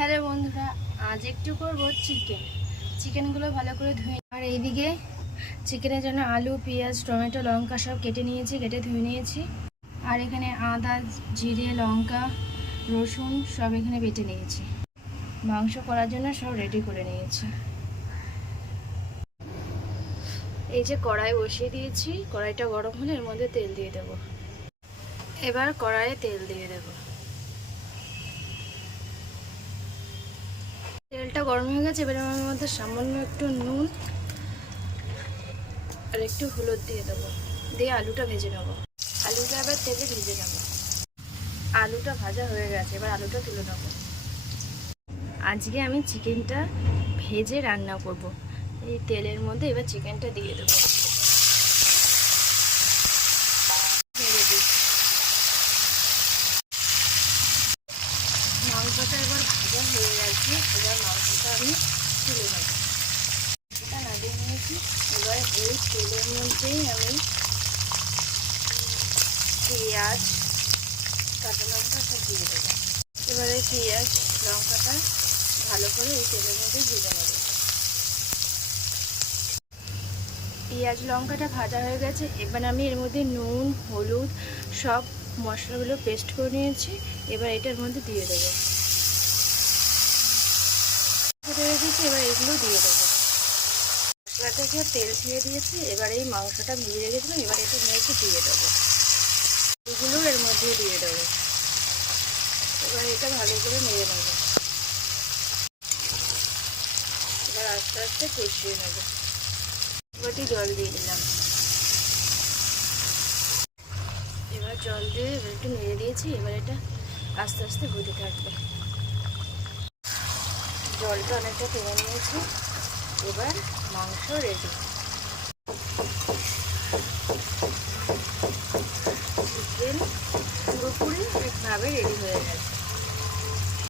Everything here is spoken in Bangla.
হ্যালো বন্ধুরা, আজ একটু করব চিকেনগুলো ভালো করে ধুয়ে। আর এইদিকে চিকেনের জন্য আলু, পেঁয়াজ, টমেটো, লঙ্কা সব কেটে নিয়েছি, কেটে ধুয়ে নিয়েছি। আর এখানে আদা, জিরে, লঙ্কা, রসুন সব এখানে বেটে নিয়েছি। মাংস করার জন্য সব রেডি করে নিয়েছি। এই যে কড়াই বসিয়ে দিয়েছি, কড়াইটা গরম হলে এর মধ্যে তেল দিয়ে দেবো। এবার কড়াইয়ে তেল দিয়ে দেবো। তেলটা গরম হয়ে গেছে, এবার আমার মধ্যে সামান্য একটু নুন আর একটু হলুদ দিয়ে দেবো, দিয়ে আলুটা ভেজে নেবো। আলুটা আবার তেলে ভেজে নেবো। আলুটা ভাজা হয়ে গেছে, এবার আলুটা তুলে নেবো। আজকে আমি চিকেনটা ভেজে রান্না করব। এই তেলের মধ্যে এবার চিকেনটা দিয়ে দেবো। মাংসটা এবার ভাজা হয়ে গেছে, এবার মাংসটা আমি তুলে নেবো। এটা নাড়িয়ে নিয়েছি, এবার এই তেলের মধ্যেই আমি পেঁয়াজ, কাঁচা লঙ্কা সব দিয়ে দেবো। এবারে পেঁয়াজ লঙ্কাটা ভালো করে এই তেলের মধ্যে ভেজে নেব। পেঁয়াজ লঙ্কাটা ভাজা হয়ে গেছে, এবার আমি এর মধ্যে নুন, হলুদ সব মশলাগুলো পেস্ট করে নিয়েছি, এবার এটার মধ্যে দিয়ে দেবো। এবার এগুলো দিয়ে দেবো। মশলা থেকে তেল ছেড়ে দিয়েছি, এবার এই মাংসটা ভিজে রেখেছিলাম, এবার এটা নিয়ে দিয়ে দেবো। এগুলো এর মধ্যে দিয়ে দেবো। এবার এটা ভালো করে নেড়ে নেব। এবার আস্তে আস্তে কষিয়ে নেব। এবারটি জল দিয়ে দিলাম। এবার জল দিয়ে এবার একটু নেড়ে দিয়েছি, এবার এটা আস্তে আস্তে হতে থাকবে। জলটা অনেকটা টেনে নিয়েছি, এবার মাংস রেডি। চিকেন পুরোপুরি একভাবে রেডি হয়ে গেছে।